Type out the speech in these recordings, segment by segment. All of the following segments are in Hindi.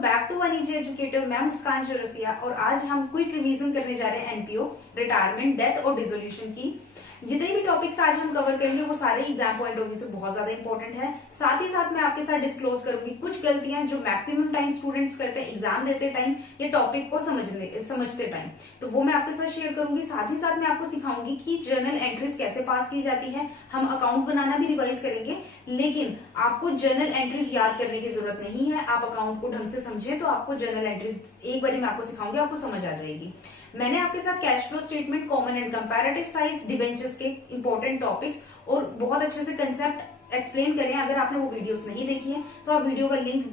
वेलकम बैक टू वनीजी एजुकेटिव। मैं मुस्कान चौरसिया और आज हम क्विक रिवीजन करने जा रहे हैं एनपीओ, रिटायरमेंट, डेथ और डिसोल्यूशन की। जितने भी टॉपिक्स आज हम कवर करेंगे वो सारे एग्जाम पॉइंट ऑफ व्यू से बहुत ज्यादा इंपॉर्टेंट है। साथ ही साथ मैं आपके साथ डिस्क्लोज करूंगी कुछ गलतियां जो मैक्सिमम टाइम स्टूडेंट्स करते हैं एग्जाम देते टाइम या टॉपिक को समझते टाइम, तो वो मैं आपके साथ शेयर करूंगी। साथ ही साथ मैं आपको सिखाऊंगी कि जर्नल एंट्रीज कैसे पास की जाती है। हम अकाउंट बनाना भी रिवाइज करेंगे, लेकिन आपको जर्नल एंट्रीज याद करने की जरूरत नहीं है। आप अकाउंट को ढंग से समझे तो आपको जर्नल एंट्रीज एक बार मैं आपको सिखाऊंगी, आपको समझ आ जाएगी। मैंने आपके साथ cash flow statement, common and comparative size, debentures के इंपॉर्टेंट टॉपिक्स और बहुत अच्छे से कंसेप्ट एक्सप्लेन करें। अगर आपने वो वीडियोस नहीं देखी है तो आप वीडियो का लिंक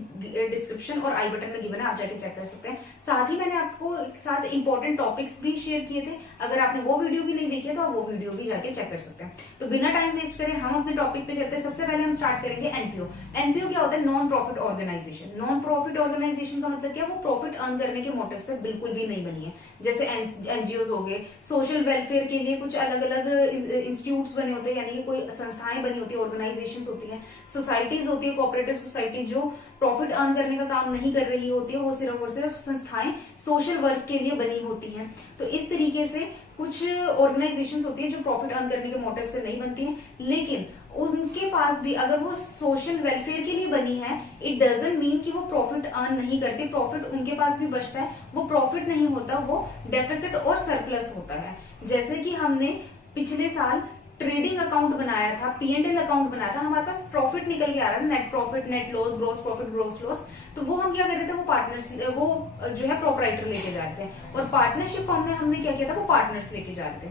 डिस्क्रिप्शन और आई बटन में गिवन है, आप जाके चेक कर सकते हैं। साथ ही मैंने आपको साथ इंपॉर्टेंट टॉपिक्स भी शेयर किए थे। अगर आपने वो वीडियो भी नहीं देखी है तो आप वो वीडियो भी जाके चेक कर सकते हैं। तो बिना टाइम वेस्ट करें हम अपने टॉपिक पे चलते हैं। सबसे पहले हम स्टार्ट करेंगे एनपीओ। एनपीओ क्या होता है? Non profit organisation. Non profit organisation का मतलब क्या? वो प्रॉफिट अर्न करने के मोटिव से बिल्कुल भी नहीं बनी है। जैसे एनजीओ हो गए, सोशल वेलफेयर के लिए कुछ अलग अलग इंस्टीट्यूट बने होते हैं, यानी कि कोई संस्थाएं बनी होती है, ऑर्गेनाइजेशन होती है, सोसाइटीज होती है, कोऑपरेटिव सोसाइटी जो प्रॉफिट अर्न करने का काम नहीं कर रही होती है, वो सिर्फ और सिर्फ संस्थाएं सोशल वर्क के लिए बनी होती हैं। तो इस तरीके से कुछ ऑर्गेनाइजेशंस होती है जो प्रॉफिट अर्न करने के मोटिव से नहीं बनती हैं, लेकिन उनके पास भी अगर वो सोशल वेलफेयर के लिए बनी है, इट डजंट मीन कि वो प्रॉफिट अर्न नहीं करती। प्रॉफिट उनके पास भी बचता है, वो प्रॉफिट नहीं होता, वो डेफिसिट और सरप्लस होता है। जैसे कि हमने पिछले साल ट्रेडिंग अकाउंट बनाया था, P&L अकाउंट बनाया था, हमारे पास प्रॉफिट निकल के आ रहा था, net profit, net loss, gross profit, gross loss. तो वो हम क्या कर रहे थे? वो पार्टनर्स, वो जो है प्रोपराइटर लेके जा रहे थे, और पार्टनरशिप फॉर्म में हमने क्या किया था? वो पार्टनर्स लेके जा रहे थे।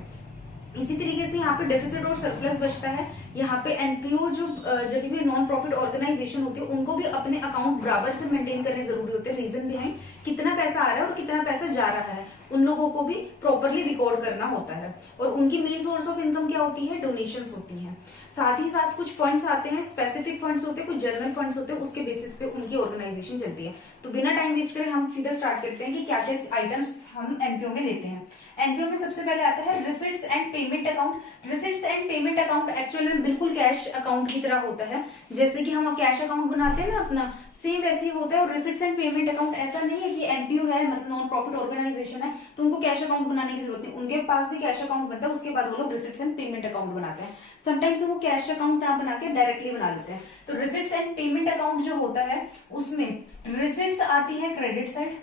इसी तरीके से यहाँ पे डेफिसिट और सरप्लस बचता है। यहाँ पे एनपीओ जो जब भी नॉन प्रॉफिट ऑर्गेनाइजेशन होती है उनको भी अपने अकाउंट बराबर से मेंटेन करने जरूरी होते हैं। रीजन बिहाइंड कितना पैसा आ रहा है और कितना पैसा जा रहा है, उन लोगों को भी प्रॉपरली रिकॉर्ड करना होता है। और उनकी मेन सोर्स ऑफ इनकम क्या होती है? डोनेशंस होती हैं। साथ ही साथ कुछ फंड्स आते हैं, स्पेसिफिक फंड्स होते हैं, कुछ जनरल फंड्स होते हैं, उसके बेसिस पे उनकी ऑर्गेनाइजेशन चलती है। तो बिना टाइम वेस्ट करे हम सीधा स्टार्ट करते हैं कि क्या क्या आइटम्स हम एनपीओ में लेते हैं। एनपीओ में सबसे पहले आता है receipts and payment account. Receipts and payment account actual में बिल्कुल कैश अकाउंट की तरह होता है। जैसे कि हम कैश अकाउंट बनाते हैं ना अपना, सेम वैसे ही होता है। और रिसिट्स एंड पेमेंट अकाउंट ऐसा नहीं है कि एनपीओ है मतलब नॉन प्रॉफिट ऑर्गेनाइजेशन है तो उनको कैश अकाउंट बनाने की जरूरत नहीं। उनके पास भी कैश अकाउंट बनता है, उसके बाद वो लोग रिसिट्स एंड पेमेंट अकाउंट बनाते हैं। समटाइम्स वो कैश अकाउंट ना बना के डायरेक्टली बना लेते हैं। तो रिसिट्स एंड पेमेंट अकाउंट जो होता है उसमें रिसिट्स आती है क्रेडिट साइड,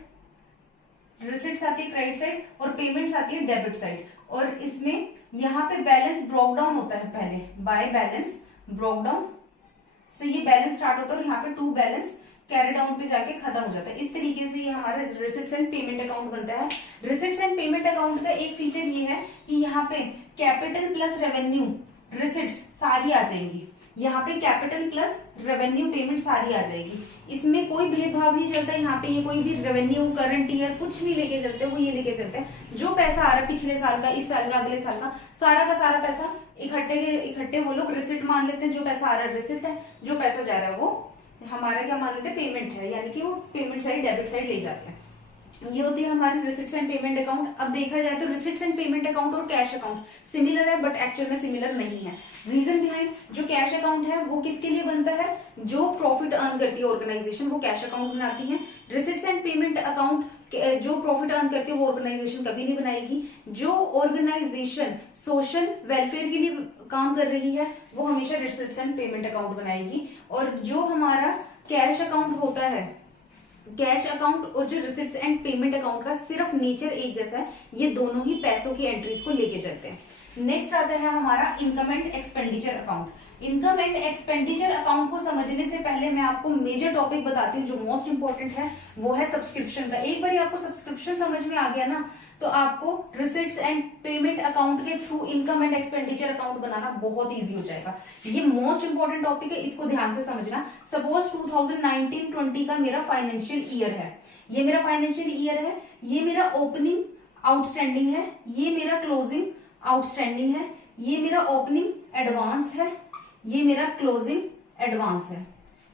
रिसिट्स आती है क्रेडिट साइड, और पेमेंट्स आती है डेबिट साइड। और इसमें यहाँ पे बैलेंस ब्रोक डाउन होता है पहले, बाय बैलेंस ब्रोक डाउन से ये बैलेंस स्टार्ट होता है और यहाँ पे टू बैलेंस कैरी डाउन पे जाके खत्म हो जाता है। इस तरीके से ये हमारा रिसिट्स एंड पेमेंट अकाउंट बनता है। रिसिट्स एंड पेमेंट अकाउंट का एक फीचर ये है कि यहाँ पे कैपिटल प्लस रेवेन्यू रिसिट्स सारी आ जाएंगी। यहाँ पे कैपिटल प्लस रेवेन्यू पेमेंट सारी आ जाएगी। इसमें कोई भेदभाव नहीं चलता। यहाँ पे ये कोई भी रेवेन्यू, करंट ईयर कुछ नहीं लेके चलते, वो ये लेके चलते हैं जो पैसा आ रहा है पिछले साल का, इस साल का, अगले साल का सारा पैसा इकट्ठे वो लोग रिसिट मान लेते हैं। जो पैसा आ रहा है रिसिट है, जो पैसा जा रहा है वो हमारा क्या मान लेते हैं? पेमेंट है, यानी कि वो पेमेंट साइड डेबिट साइड ले जाते हैं। ये होती है हमारे रिसिट्स एंड पेमेंट अकाउंट। अब देखा जाए तो रिसिट्स एंड पेमेंट अकाउंट और कैश अकाउंट सिमिलर है, बट एक्चुअल में सिमिलर नहीं है। रीजन बिहाइंड, जो कैश अकाउंट है वो किसके लिए बनता है? जो प्रॉफिट अर्न करती है ऑर्गेनाइजेशन, वो कैश अकाउंट बनाती है। रिसिट्स एंड पेमेंट अकाउंट जो प्रॉफिट अर्न करती है वो ऑर्गेनाइजेशन कभी नहीं बनाएगी। जो ऑर्गेनाइजेशन सोशल वेलफेयर के लिए काम कर रही है वो हमेशा रिसिट्स एंड पेमेंट अकाउंट बनाएगी। और जो हमारा कैश अकाउंट होता है, कैश अकाउंट और जो रिसिट्स एंड पेमेंट अकाउंट का सिर्फ नेचर एक जैसा है, ये दोनों ही पैसों की एंट्रीज को लेके चलते हैं। नेक्स्ट आता है हमारा income and expenditure account. Income and expenditure account को समझने से पहले मैं आपको मेजर टॉपिक बताती हूँ जो मोस्ट इंपॉर्टेंट है, वो है सब्सक्रिप्शन का। एक बार आपको सब्सक्रिप्शन समझ में आ गया ना तो आपको रिसिट्स एंड पेमेंट अकाउंट के through income and expenditure account बनाना बहुत इजी हो जाएगा। ये मोस्ट इंपॉर्टेंट टॉपिक है, इसको ध्यान से समझना। सपोज 2019-20 का मेरा फाइनेंशियल ईयर है, ये मेरा फाइनेंशियल ईयर है, ये मेरा ओपनिंग आउटस्टैंडिंग है, ये मेरा क्लोजिंग आउटस्टैंडिंग है, ये मेरा ओपनिंग एडवांस है, ये मेरा क्लोजिंग एडवांस है।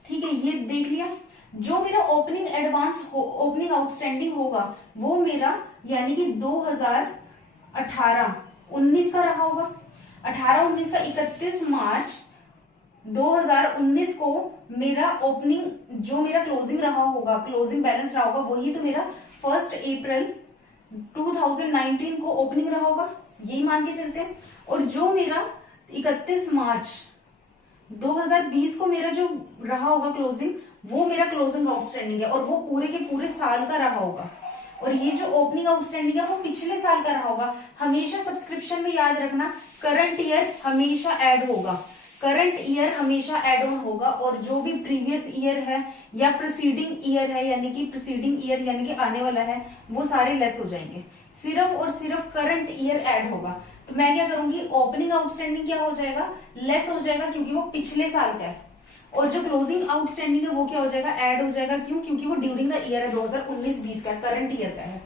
ठीक है, ये देख लिया। जो मेरा ओपनिंग एडवांस ओपनिंग आउटस्टैंडिंग होगा वो मेरा यानी कि 2018-19 का रहा होगा। 18-19 का 31 मार्च 2019 को मेरा ओपनिंग जो मेरा क्लोजिंग रहा होगा, क्लोजिंग बैलेंस रहा होगा, वही तो मेरा 1 अप्रैल 2019 को ओपनिंग रहा होगा, यही मान के चलते हैं। और जो मेरा 31 मार्च 2020 को मेरा जो रहा होगा क्लोजिंग, वो मेरा क्लोजिंग आउटस्टैंडिंग है और वो पूरे के पूरे साल का रहा होगा। और ये जो ओपनिंग आउटस्टैंडिंग है वो पिछले साल का रहा होगा। हमेशा सब्सक्रिप्शन में याद रखना, करंट ईयर हमेशा ऐड होगा, करंट ईयर हमेशा ऐड ऑन होगा, और जो भी प्रीवियस ईयर है या प्रीसीडिंग ईयर है, यानी कि प्रीसीडिंग ईयर यानी कि आने वाला है, वो सारे लेस हो जाएंगे। सिर्फ और सिर्फ करंट ईयर ऐड होगा। तो मैं क्या करूंगी, ओपनिंग आउटस्टैंडिंग क्या हो जाएगा, लेस हो जाएगा, क्योंकि वो पिछले साल का है। और जो क्लोजिंग आउटस्टैंडिंग है वो क्या हो जाएगा, ऐड हो जाएगा। क्यों? क्योंकि वो ड्यूरिंग द ईयर है, 2019-20 का, करंट ईयर का है।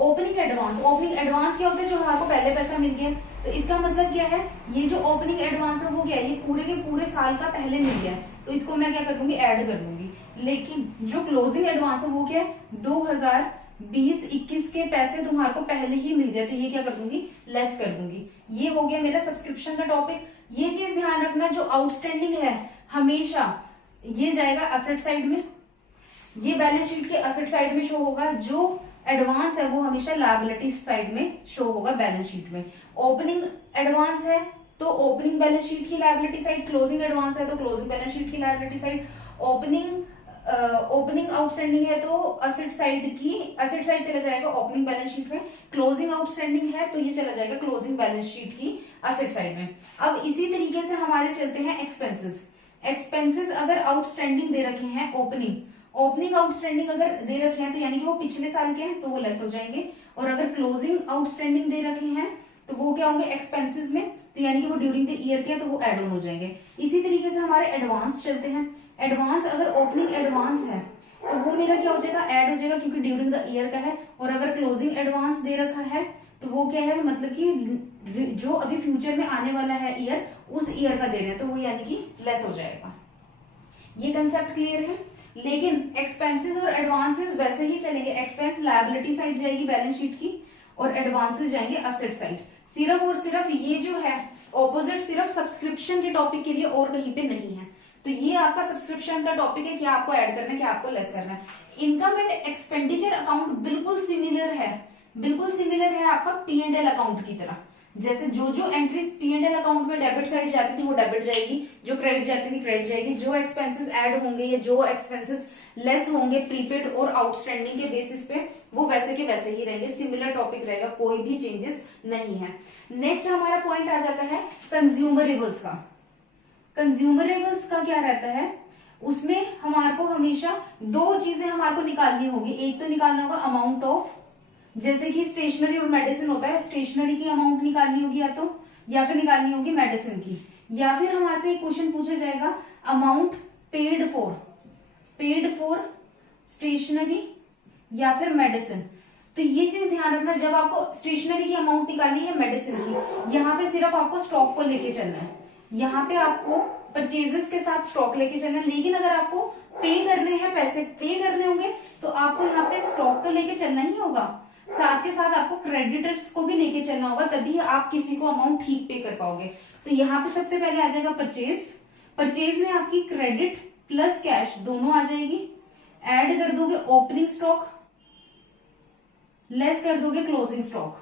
ओपनिंग एडवांस, ओपनिंग एडवांस क्या होता है, जो हमारे पहले पैसा मिल गया। तो इसका मतलब क्या है, ये जो ओपनिंग एडवांस है वो क्या है, ये पूरे के पूरे साल का पहले मिल गया है, तो इसको मैं क्या कर दूंगी, ऐड कर दूंगी। लेकिन जो क्लोजिंग एडवांस है वो क्या है, 2020-21 के पैसे तुम्हारे को पहले ही मिल गए, तो ये क्या कर दूंगी, लेस कर दूंगी। ये हो गया मेरा सब्सक्रिप्शन का टॉपिक। ये चीज ध्यान रखना, जो आउटस्टैंडिंग है हमेशा ये जाएगा असेट साइड में, ये बैलेंस शीट के असेट साइड में शो होगा। जो एडवांस है वो हमेशा लायबिलिटी साइड में शो होगा बैलेंस शीट में। ओपनिंग एडवांस है तो ओपनिंग बैलेंस शीट की लायबिलिटी साइड, क्लोजिंग एडवांस है तो क्लोजिंग बैलेंस शीट की लायबिलिटी साइड, ओपनिंग आउटस्टैंडिंग है तो असेट साइड चला जाएगा ओपनिंग बैलेंस शीट में, क्लोजिंग आउटस्टैंडिंग है तो ये चला जाएगा क्लोजिंग बैलेंस शीट की असेट साइड में। अब इसी तरीके से हमारे चलते हैं एक्सपेंसेस। एक्सपेंसेस अगर आउटस्टैंडिंग दे रखे हैं, ओपनिंग आउटस्टैंडिंग अगर दे रखे हैं तो यानी कि वो पिछले साल के हैं तो वो लेस हो जाएंगे, और अगर क्लोजिंग आउटस्टैंडिंग दे रखे हैं तो वो क्या होंगे एक्सपेंसेस में, तो यानी कि वो ड्यूरिंग द ईयर के हैं तो वो एड ऑन हो जाएंगे। इसी तरीके से हमारे एडवांस चलते हैं। एडवांस अगर ओपनिंग एडवांस है तो वो मेरा क्या हो जाएगा, ऐड हो जाएगा, क्योंकि ड्यूरिंग द ईयर का है। और अगर क्लोजिंग एडवांस दे रखा है तो वो क्या है, मतलब कि जो अभी फ्यूचर में आने वाला है ईयर, उस ईयर का दे रहे हैं तो वो यानी कि लेस हो जाएगा। ये कंसेप्ट क्लियर है। लेकिन एक्सपेंसेस और एडवांसेस वैसे ही चलेंगे। एक्सपेंस लायबिलिटी साइड जाएगी बैलेंस शीट की और एडवांसेस जाएंगे असेट साइड। सिर्फ और सिर्फ ये जो है ऑपोजिट सिर्फ सब्सक्रिप्शन के टॉपिक के लिए और कहीं पे नहीं है। तो ये आपका सब्सक्रिप्शन का टॉपिक है, क्या आपको ऐड करना है, क्या आपको लेस करना है। इनकम एंड एक्सपेंडिचर अकाउंट बिल्कुल सिमिलर है आपका P&L अकाउंट की तरह। जैसे जो एंट्रीज P&L अकाउंट में डेबिट साइड जाती थी वो डेबिट जाएगी, जो क्रेडिट जाती थी क्रेडिट जाएगी, जो एक्सपेंसेस ऐड होंगे या जो एक्सपेंसेस लेस होंगे प्रीपेड और आउटस्टैंडिंग के बेसिस पे वो वैसे के वैसे ही रहेंगे। सिमिलर टॉपिक रहेगा, कोई भी चेंजेस नहीं है। नेक्स्ट हमारा पॉइंट आ जाता है कंज्यूमरेबल्स का। कंज्यूमरेबल्स का क्या रहता है, उसमें हमारे को हमेशा दो चीजें हमारे को निकालनी होगी। एक तो निकालना होगा अमाउंट ऑफ, जैसे कि स्टेशनरी और मेडिसिन होता है, स्टेशनरी की अमाउंट निकालनी होगी या फिर निकालनी होगी मेडिसिन की, या फिर हमारे से एक क्वेश्चन पूछा जाएगा अमाउंट पेड फॉर स्टेशनरी या फिर मेडिसिन। तो ये चीज ध्यान रखना, जब आपको स्टेशनरी की अमाउंट निकालनी है मेडिसिन की, यहाँ पे सिर्फ आपको स्टॉक को लेके चलना है, यहाँ पे आपको परचेजेस के साथ स्टॉक लेके चलना है। लेकिन अगर आपको पे करने हैं, पैसे पे करने होंगे तो आपको यहाँ पे स्टॉक तो लेके चलना ही होगा, साथ के साथ आपको क्रेडिटर्स को भी लेके चलना होगा, तभी आप किसी को अमाउंट ठीक पे कर पाओगे। तो यहाँ पे सबसे पहले आ जाएगा परचेज में आपकी क्रेडिट प्लस कैश दोनों आ जाएगी। ऐड कर दोगे ओपनिंग स्टॉक, लेस कर दोगे क्लोजिंग स्टॉक,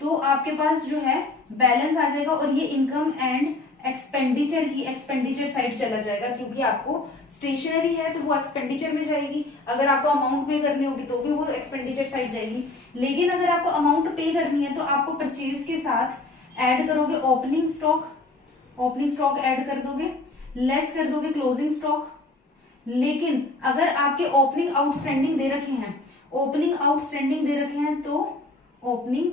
तो आपके पास जो है बैलेंस आ जाएगा। और ये इनकम एंड एक्सपेंडिचर साइड चला जाएगा, क्योंकि आपको स्टेशनरी है तो वो एक्सपेंडिचर में जाएगी, अगर आपको अमाउंट पे करनी होगी तो भी वो एक्सपेंडिचर साइड जाएगी। लेकिन अगर आपको अमाउंट पे करनी है तो आपको परचेज के साथ ऐड करोगे ओपनिंग स्टॉक ऐड कर दोगे, लेस कर दोगे क्लोजिंग स्टॉक। लेकिन अगर आपके ओपनिंग आउटस्टैंडिंग दे रखे हैं तो ओपनिंग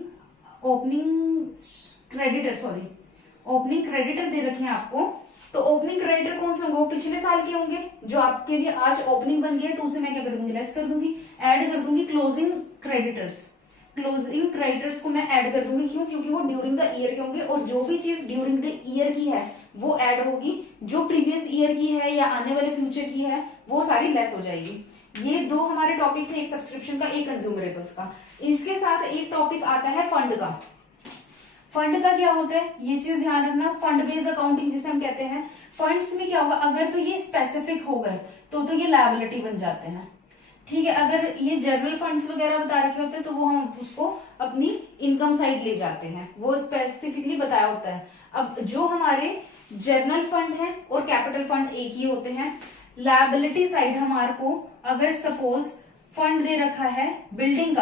क्रेडिटर दे रखे हैं आपको, तो ओपनिंग क्रेडिटर कौन से होंगे, वो पिछले साल के होंगे जो आपके लिए आज ओपनिंग बन गया है, तो उसे मैं क्या कर दूंगी, लेस कर दूंगी। ऐड कर दूंगी क्लोजिंग क्रेडिटर्स को मैं ऐड कर दूंगी। क्यों? क्योंकि वो ड्यूरिंग द ईयर के होंगे, और जो भी चीज ड्यूरिंग द ईयर की है वो ऐड होगी, जो प्रीवियस ईयर की है या आने वाले फ्यूचर की है वो सारी लेस हो जाएगी। ये दो हमारे टॉपिक थे, एक सब्सक्रिप्शन का, एक कंज्यूमरेबल्स का। इसके साथ एक टॉपिक आता है फंड फंड का क्या होता है, ये चीज ध्यान रखना, फंड बेस्ड अकाउंटिंग जिसे हम कहते हैं। फंड्स में क्या होगा, अगर तो ये स्पेसिफिक हो गए तो ये लायबिलिटी बन जाते हैं, ठीक है। अगर ये जनरल फंड्स वगैरह बता रखे होते हैं तो वो हम उसको अपनी इनकम साइड ले जाते हैं, वो स्पेसिफिकली बताया होता है। अब जो हमारे जनरल फंड है और कैपिटल फंड एक ही होते हैं। लायबिलिटी साइड हमारे को अगर सपोज फंड दे रखा है बिल्डिंग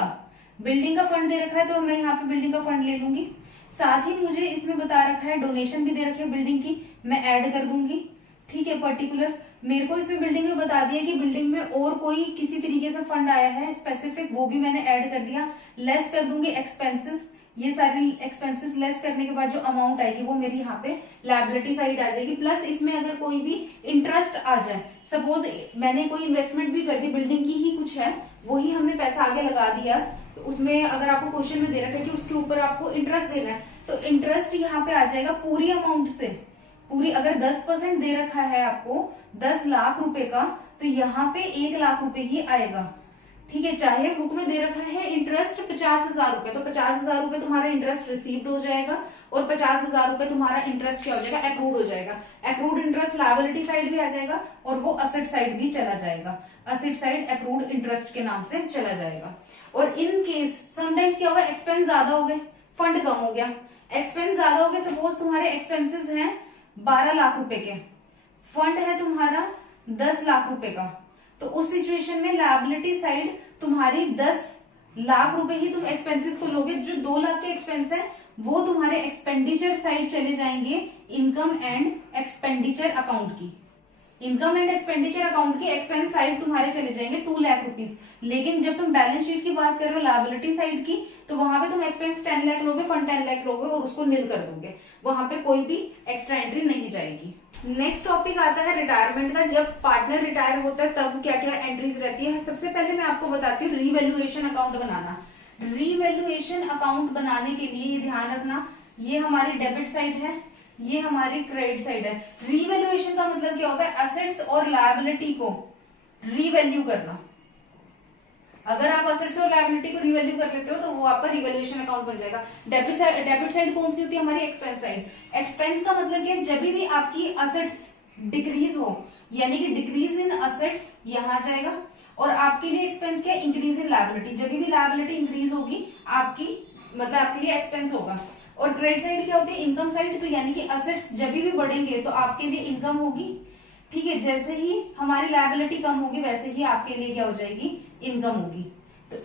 का फंड दे रखा है तो मैं यहाँ पे बिल्डिंग का फंड ले लूंगी। साथ ही मुझे इसमें बता रखा है डोनेशन भी दे रखी है बिल्डिंग की, मैं ऐड कर दूंगी, ठीक है। पर्टिकुलर मेरे को इसमें बिल्डिंग में बता दिया कि बिल्डिंग में और कोई किसी तरीके से फंड आया है स्पेसिफिक, वो भी मैंने ऐड कर दिया। लेस कर दूंगी एक्सपेंसेस, ये सारी एक्सपेंसेस लेस करने के बाद जो अमाउंट आएगी वो मेरी यहाँ पे लायबिलिटी साइड आ जाएगी। प्लस इसमें अगर कोई भी इंटरेस्ट आ जाए, सपोज मैंने कोई इन्वेस्टमेंट भी कर दी, बिल्डिंग की ही कुछ है, वही हमने पैसा आगे लगा दिया, तो उसमें अगर आपको क्वेश्चन में दे रखा है कि उसके ऊपर आपको इंटरेस्ट देना है, तो इंटरेस्ट यहाँ पे आ जाएगा पूरी अमाउंट से। पूरी अगर 10% दे रखा है आपको 10 लाख रुपए का, तो यहाँ पे 1 लाख रुपए ही आएगा, ठीक है। चाहे बुक में दे रखा है इंटरेस्ट 50,000 रुपए, तो 50,000 रुपए तुम्हारा इंटरेस्ट रिसीव्ड हो जाएगा और 50,000 रुपए तुम्हारा इंटरेस्ट क्या हो जाएगा, एक्रूड हो जाएगा। एक्रूड इंटरेस्ट लायबिलिटी साइड भी आ जाएगा और वो असेट साइड भी चला जाएगा, असेट साइड एक्रूड इंटरेस्ट के नाम से चला जाएगा। और इन केस समटाइम्स क्या होगा, एक्सपेंस ज्यादा हो गए, फंड कम हो गया, एक्सपेंस ज्यादा हो गए, सपोज तुम्हारे एक्सपेंसेस हैं 12 लाख रुपए के, फंड है तुम्हारा 10 लाख रुपए का, तो उस सिचुएशन में लायबिलिटी साइड तुम्हारी 10 लाख रुपए ही तुम एक्सपेंसेस को लोगे। जो 2 लाख के एक्सपेंस है वो तुम्हारे एक्सपेंडिचर साइड चले जाएंगे इनकम एंड एक्सपेंडिचर अकाउंट की, इनकम एंड एक्सपेंडिचर अकाउंट की एक्सपेंस साइड तुम्हारे चले जाएंगे 2 लाख रुपीज। लेकिन जब तुम बैलेंस शीट की बात कर रहे हो लायबिलिटी साइड की, तो वहां पे तुम एक्सपेंस 10 लाख लोगे, फंड 10 लाख लोगे और उसको निल कर दोगे, वहां पे कोई भी एक्स्ट्रा एंट्री नहीं जाएगी। नेक्स्ट टॉपिक आता है रिटायरमेंट का। जब पार्टनर रिटायर होता है तब क्या क्या एंट्रीज रहती है। सबसे पहले मैं आपको बताती हूँ रीवैल्यूएशन अकाउंट बनाना। रीवैल्यूएशन अकाउंट बनाने के लिए ये ध्यान रखना, ये हमारी डेबिट साइड है, ये हमारी क्रेडिट साइड है। रीवैल्यूएशन का मतलब क्या होता है, असेट्स और लायबिलिटी को रीवैल्यू करना। अगर आप असेट्स और लायबिलिटी को रीवैल्यू कर लेते हो तो वो आपका रीवैल्यूएशन अकाउंट बन जाएगा। डेबिट साइड कौन सी होती है, हमारी एक्सपेंस साइड। एक्सपेंस का मतलब क्या है, जब भी आपकी असेट्स डिक्रीज हो, यानी कि डिक्रीज इन असेट्स यहां जाएगा, और आपके लिए एक्सपेंस क्या है, इंक्रीज इन लायबिलिटी। जब भी लायबिलिटी इंक्रीज होगी आपकी मतलब आपके लिए एक्सपेंस होगा। और क्रेडिट साइड क्या होती है, इनकम साइड, तो यानी कि असेट्स जब भी बढ़ेंगे तो आपके लिए इनकम होगी, ठीक है। जैसे ही हमारी लायबिलिटी कम होगी वैसे ही आपके लिए क्या हो जाएगी, इनकम होगी। तो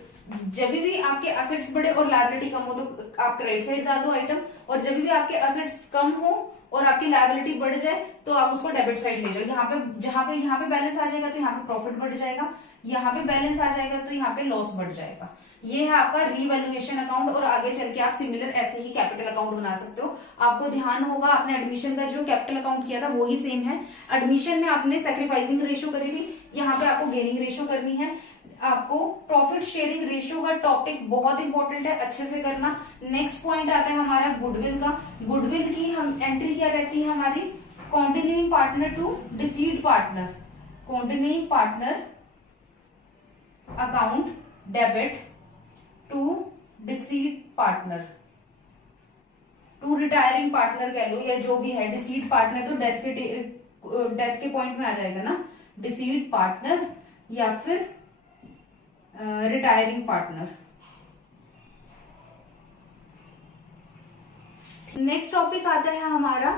जब भी आपके असेट्स बढ़े और लायबिलिटी कम हो तो आप क्रेडिट साइड डाल दो आइटम, और जब भी आपके असेट्स कम हो और आपकी लायबिलिटी बढ़ जाए तो आप उसको डेबिट साइड ले जाओ। यहाँ पे बैलेंस आ जाएगा तो यहाँ पे प्रॉफिट बढ़ जाएगा, यहाँ पे बैलेंस आ जाएगा तो यहाँ पे लॉस बढ़ जाएगा। ये है आपका रीवैल्यूएशन अकाउंट। और आगे चल के आप सिमिलर ऐसे ही कैपिटल अकाउंट बना सकते हो। आपको ध्यान होगा आपने एडमिशन का जो कैपिटल अकाउंट किया था वो ही सेम है। एडमिशन में आपने सैक्रिफाइसिंग रेशियो करी थी, यहाँ पे आपको गेनिंग रेशियो करनी है। आपको प्रॉफिट शेयरिंग रेशियो का टॉपिक बहुत इंपॉर्टेंट है, अच्छे से करना। नेक्स्ट पॉइंट आता है हमारा गुडविल का। गुडविल की हम एंट्री क्या रहती है हमारी, continuing partner to deceased partner, continuing partner account debit to deceased partner, to retiring partner कह लो या जो भी है। डिसीड पार्टनर तो डेथ के पॉइंट में आ जाएगा ना, डिसीड पार्टनर या फिर रिटायरिंग पार्टनर। नेक्स्ट टॉपिक आता है हमारा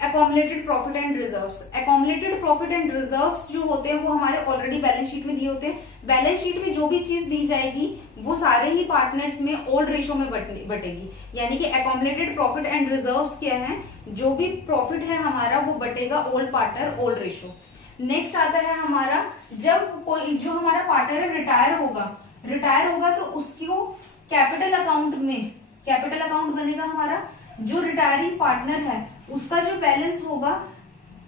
accumulated profit and reserves. Accumulated profit and reserves जो होते हैं वो हमारे ऑलरेडी बैलेंस शीट में दिए होते हैं। बैलेंस शीट में जो भी चीज दी जाएगी वो सारे ही पार्टनर्स में ओल्ड रेशो में बटेगी। यानी कि अकोमुलेटेड प्रॉफिट एंड रिजर्व्स क्या है, जो भी प्रॉफिट है हमारा वो बटेगा old partner old ratio. Next आता है हमारा, जब कोई जो हमारा पार्टनर रिटायर होगा तो उसको कैपिटल अकाउंट में, कैपिटल अकाउंट बनेगा हमारा। जो रिटायरिंग पार्टनर है उसका जो बैलेंस होगा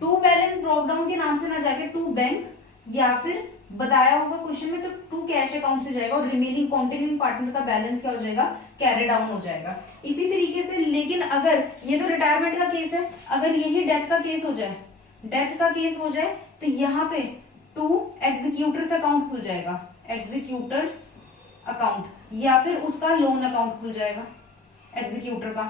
टू बैलेंस ड्रॉप डाउन के नाम से ना जाके टू बैंक, या फिर बताया होगा क्वेश्चन में तो टू कैश अकाउंट से जाएगा, और रिमेनिंग कॉन्टिन्यूइंग पार्टनर का बैलेंस क्या हो जाएगा, कैरी डाउन हो जाएगा। इसी तरीके से, लेकिन अगर ये तो रिटायरमेंट का केस है, अगर यही डेथ का केस हो जाए तो यहाँ पे टू एग्जीक्यूटर्स अकाउंट खुल जाएगा, एग्जीक्यूटर्स अकाउंट, या फिर उसका लोन अकाउंट खुल जाएगा एग्जीक्यूटर का।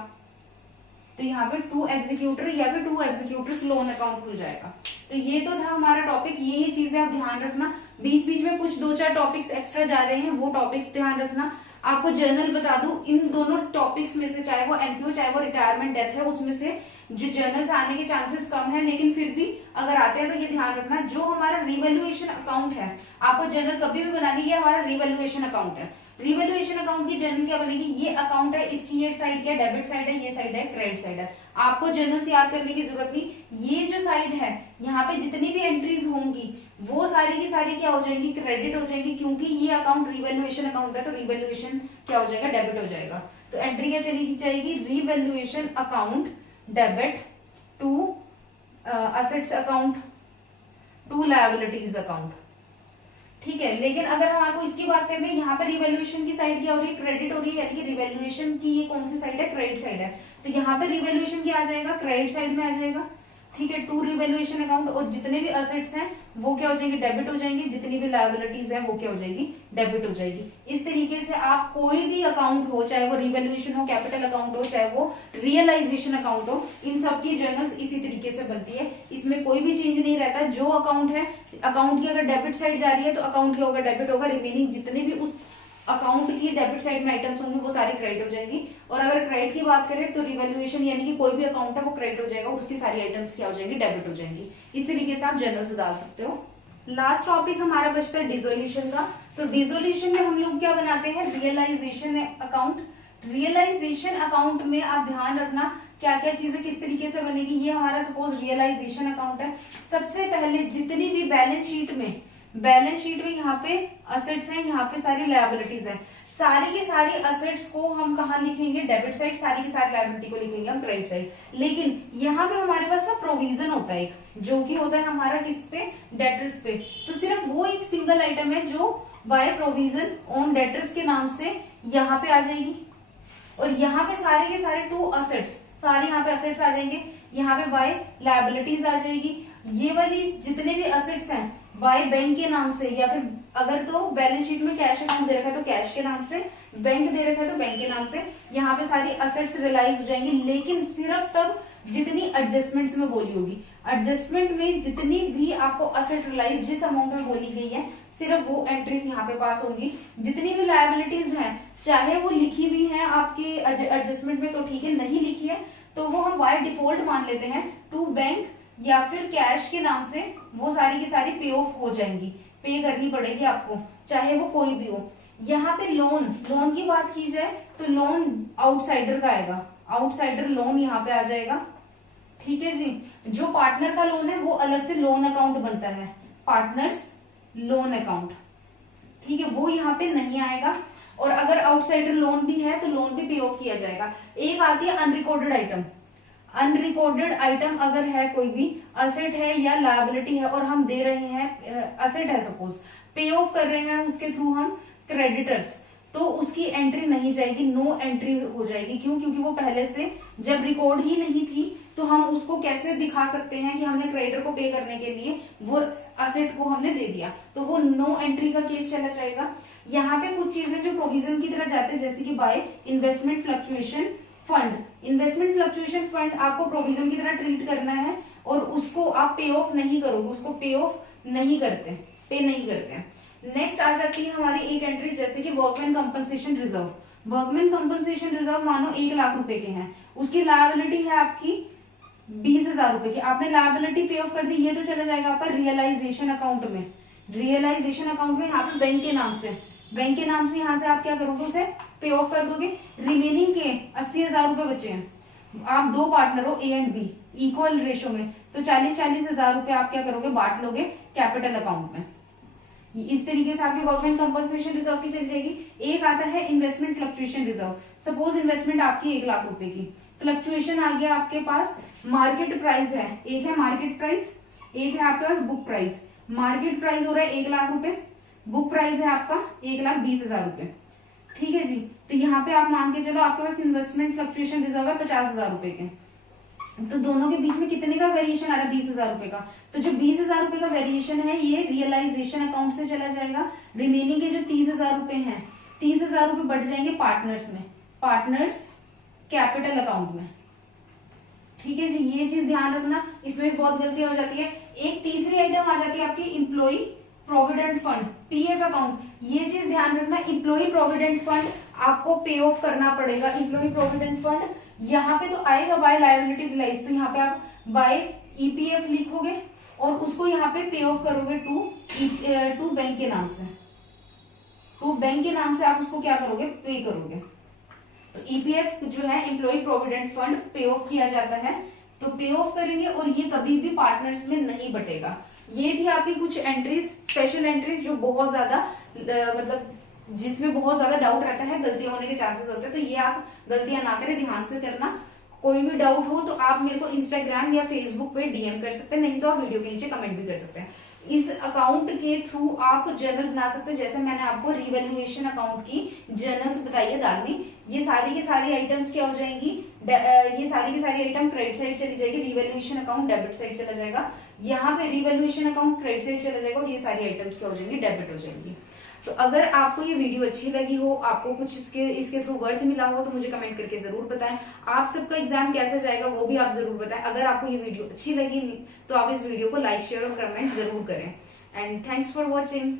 तो यहाँ पे 2 एग्जीक्यूटर या फिर 2 एग्जीक्यूटर्स लोन अकाउंट हो जाएगा। तो ये तो था हमारा टॉपिक, ये चीजें आप ध्यान रखना। बीच बीच में कुछ 2-4 टॉपिक्स एक्स्ट्रा जा रहे हैं, वो टॉपिक्स ध्यान रखना। आपको जर्नल बता दूं, इन दोनों टॉपिक्स में से, चाहे वो एनपीओ चाहे वो रिटायरमेंट डेथ है, उसमें से जो जर्नल्स आने के चांसेस कम है, लेकिन फिर भी अगर आते हैं तो ये ध्यान रखना, जो हमारा रिवैल्यूएशन अकाउंट है, आपको जर्नल कभी भी बनानी, ये हमारा रिवैल्यूएशन अकाउंट है। रिवैल्यूएशन अकाउंट की जर्नल क्या बनेगी, ये अकाउंट है, इसकी ये साइड क्या डेबिट साइड है, ये साइड है क्रेडिट साइड है। आपको जर्नल याद करने की जरूरत नहीं, ये जो साइड है यहाँ पे जितनी भी एंट्रीज होंगी वो सारी की सारी क्या हो जाएंगी, क्रेडिट हो जाएंगी, क्योंकि ये अकाउंट रिवैल्यूएशन अकाउंट है, तो रिवैल्यूएशन क्या हो जाएगा, डेबिट हो जाएगा। तो एंट्री क्या चली जाएगी, revaluation account debit to assets account to liabilities account. ठीक है, लेकिन अगर हमारे को इसकी बात करनी है, यहाँ पे रिवैल्यूएशन की साइड क्या हो रही है, क्रेडिट हो रही है, यानी कि रिवैल्यूएशन की ये कौन सी साइड है, क्रेडिट साइड है। तो यहाँ पे रिवैल्यूएशन क्या आ जाएगा, क्रेडिट साइड में आ जाएगा। ठीक है, टू रिवैल्यूएशन अकाउंट, और जितने भी असेट्स हैं वो क्या हो जाएंगे, डेबिट हो जाएंगे, जितनी भी लायबिलिटीज है वो क्या हो जाएगी, डेबिट हो जाएगी। इस तरीके से आप कोई भी अकाउंट हो, चाहे वो रिवैल्यूएशन हो, कैपिटल अकाउंट हो, चाहे वो रियलाइजेशन अकाउंट हो, इन सबकी जर्नल्स इसी तरीके से बनती है। इसमें कोई भी चेंज नहीं रहता। जो अकाउंट है, अकाउंट की अगर डेबिट साइड जा रही है तो अकाउंट क्या होगा, डेबिट होगा। रिमेनिंग जितने भी उस अकाउंट की डेबिट साइड में आइटम्स होंगे वो सारी क्रेडिट हो जाएंगी। और अगर क्रेडिट की बात करें तो रिवैल्यूएशन यानी कि कोई भी अकाउंट है वो क्रेडिट हो जाएगा, उसकी सारी आइटम्स क्या हो जाएंगी, डेबिट हो जाएंगी। इस तरीके से आप जर्नल से डाल सकते हो। लास्ट टॉपिक हमारा बचता है डिसोल्यूशन का। तो डिसोल्यूशन में हम लोग क्या बनाते हैं, रियलाइजेशन अकाउंट। रियलाइजेशन अकाउंट में आप ध्यान रखना क्या क्या चीजें किस तरीके से बनेगी। ये हमारा सपोज रियलाइजेशन अकाउंट है। सबसे पहले जितनी भी बैलेंस शीट में यहाँ पे असेट्स हैं, यहाँ पे सारी लायबिलिटीज है, सारी की सारी असेट्स को हम कहाँ लिखेंगे, डेबिट साइड, सारी की सारी लायबिलिटी को लिखेंगे हम क्रेडिट साइड। लेकिन यहाँ पे हमारे पास ना प्रोविजन होता है एक, जो कि होता है हमारा किस पे, डेटर्स पे। तो सिर्फ वो एक सिंगल आइटम है जो बाय प्रोविजन ऑन डेटर्स के नाम से यहाँ पे आ जाएगी। और यहाँ पे सारे के सारे टू असेट्स, सारे यहाँ पे असेट्स आ जाएंगे, यहाँ पे बाय लायबिलिटीज आ जाएगी। ये वाली जितने भी असेट्स हैं बाय बैंक के नाम से, या फिर अगर तो बैलेंस शीट में कैश अकाउंट दे रखा है तो कैश के नाम से, बैंक दे रखा है तो बैंक के नाम से, यहाँ पे सारी असेट्स रियलाइज हो जाएंगी। लेकिन सिर्फ तब जितनी एडजस्टमेंट्स में बोली होगी, एडजस्टमेंट में जितनी भी आपको असेट रियलाइज जिस अमाउंट में बोली गई है, सिर्फ वो एंट्रीज यहाँ पे पास होंगी। जितनी भी लायबिलिटीज हैं, चाहे वो लिखी हुई है आपके एडजस्टमेंट में तो ठीक है, नहीं लिखी है तो वो हम बाय डिफॉल्ट मान लेते हैं टू बैंक या फिर कैश के नाम से, वो सारी की सारी पे ऑफ हो जाएंगी, पे करनी पड़ेगी आपको, चाहे वो कोई भी हो। यहाँ पे लोन की बात की जाए तो लोन आउटसाइडर का आएगा, आउटसाइडर लोन यहाँ पे आ जाएगा। ठीक है जी, जो पार्टनर का लोन है वो अलग से लोन अकाउंट बनता है, पार्टनर्स लोन अकाउंट। ठीक है, वो यहाँ पे नहीं आएगा। और अगर आउटसाइडर लोन भी है तो लोन भी पे ऑफ किया जाएगा। एक आती है अनरिकॉर्डेड आइटम। अनरिकॉर्डेड आइटम अगर है, कोई भी असेट है या लायबिलिटी है और हम दे रहे हैं, असेट है सपोज, पे ऑफ कर रहे हैं उसके थ्रू हम क्रेडिटर्स, तो उसकी एंट्री नहीं जाएगी, नो एंट्री हो जाएगी। क्यों? क्योंकि वो पहले से जब रिकॉर्ड ही नहीं थी तो हम उसको कैसे दिखा सकते हैं कि हमने क्रेडिटर को पे करने के लिए वो असेट को हमने दे दिया, तो वो नो एंट्री का केस चला जाएगा। यहाँ पे कुछ चीजें जो प्रोविजन की तरह जाते हैं, जैसे कि by investment fluctuation fund. Investment fluctuation fund आपको प्रोविजन की तरह ट्रीट करना है और उसको आप पे ऑफ नहीं करोगे, उसको पे ऑफ नहीं करते, पे नहीं करते। नेक्स्ट आ जाती है हमारी एक एंट्री, जैसे कि workman compensation reserve. Workman compensation reserve मानो 1 लाख रुपए के हैं, उसकी लायबिलिटी है आपकी 20,000 रुपए की, आपने लायबिलिटी पे ऑफ कर दी, ये तो चला जाएगा आपका रियलाइजेशन अकाउंट में। रियलाइजेशन अकाउंट में यहाँ पे बैंक के नाम से, बैंक के नाम से यहाँ से आप क्या करोगे, उसे पे ऑफ कर दोगे। रिमेनिंग के 80,000 रुपए बचे हैं, आप दो पार्टनर हो A and B equal ratio में, तो 40-40 हजार रुपए आप क्या करोगे, बांट लोगे कैपिटल अकाउंट में। इस तरीके से आपकी वर्कमैन कंपनसेशन रिजर्व की चल जाएगी। एक आता है investment fluctuation reserve. Suppose investment आपकी 1 लाख रुपए की, फ्लक्चुएशन आ गया आपके पास, मार्केट प्राइस है, एक है मार्केट प्राइस, एक है आपके पास बुक प्राइस। मार्केट प्राइस हो रहा है 1 लाख रुपए, बुक प्राइस है आपका 1,20,000 रुपए। ठीक है जी, तो यहाँ पे आप मान के चलो आपके पास इन्वेस्टमेंट फ्लक्चुएशन रिजर्व है 50,000 रुपए के, तो दोनों के बीच में कितने का वेरिएशन आ रहा है, 20,000 रुपए का। तो जो 20,000 रुपए का वेरिएशन है ये रियलाइजेशन अकाउंट से चला जाएगा। रिमेनिंग के जो 30,000 रुपए हैं, 30,000 रुपए बढ़ जाएंगे पार्टनर्स में, पार्टनर्स कैपिटल अकाउंट में। ठीक है जी, ये चीज ध्यान रखना, इसमें भी बहुत गलतियां हो जाती है। एक तीसरी आइटम आ जाती है आपकी employee provident fund, PF account. ये चीज ध्यान रखना, इम्प्लॉई प्रोविडेंट फंड आपको पे ऑफ करना पड़ेगा। इम्प्लॉई प्रोविडेंट फंड यहाँ पे तो आएगा बाय लायबिलिटी रिलाइज, तो यहाँ पे आप बाय ईपीएफ लिखोगे और उसको यहाँ पे पे ऑफ करोगे टू बैंक के नाम से, टू बैंक के नाम से आप उसको क्या करोगे, पे करोगे। तो ईपीएफ जो है एम्प्लॉय प्रोविडेंट फंड पे ऑफ किया जाता है, तो पे ऑफ करेंगे और ये कभी भी पार्टनर्स में नहीं बटेगा। ये थी आपकी कुछ एंट्रीज, स्पेशल एंट्रीज जो बहुत ज्यादा मतलब जिसमें बहुत ज्यादा डाउट रहता है, गलतियां होने के चांसेस होते हैं, तो ये आप गलतियां ना करें, ध्यान से करना। कोई भी डाउट हो तो आप मेरे को इंस्टाग्राम या फेसबुक पे डीएम कर सकते हैं, नहीं तो आप वीडियो के नीचे कमेंट भी कर सकते हैं। इस अकाउंट के थ्रू आप जर्नल बना सकते हो, जैसे मैंने आपको रिवैल्यूएशन अकाउंट की जर्नल्स बताई है दालमी। ये सारी की सारी आइटम्स क्या हो जाएंगी, ये सारी की सारी आइटम क्रेडिट साइड चली जाएगी, रिवैल्यूएशन अकाउंट डेबिट साइड चला जाएगा। यहाँ पे रिवैल्यूएशन अकाउंट क्रेडिट साइड चला जाएगा और ये सारी आइटम्स क्या हो जाएंगी, डेबिट हो जाएंगी। तो अगर आपको ये वीडियो अच्छी लगी हो, आपको कुछ इसके थ्रू वर्थ मिला हो, तो मुझे कमेंट करके जरूर बताएं। आप सबका एग्जाम कैसा जाएगा वो भी आप जरूर बताएं। अगर आपको ये वीडियो अच्छी लगी तो आप इस वीडियो को लाइक, शेयर और कमेंट जरूर करें। And thanks for watching.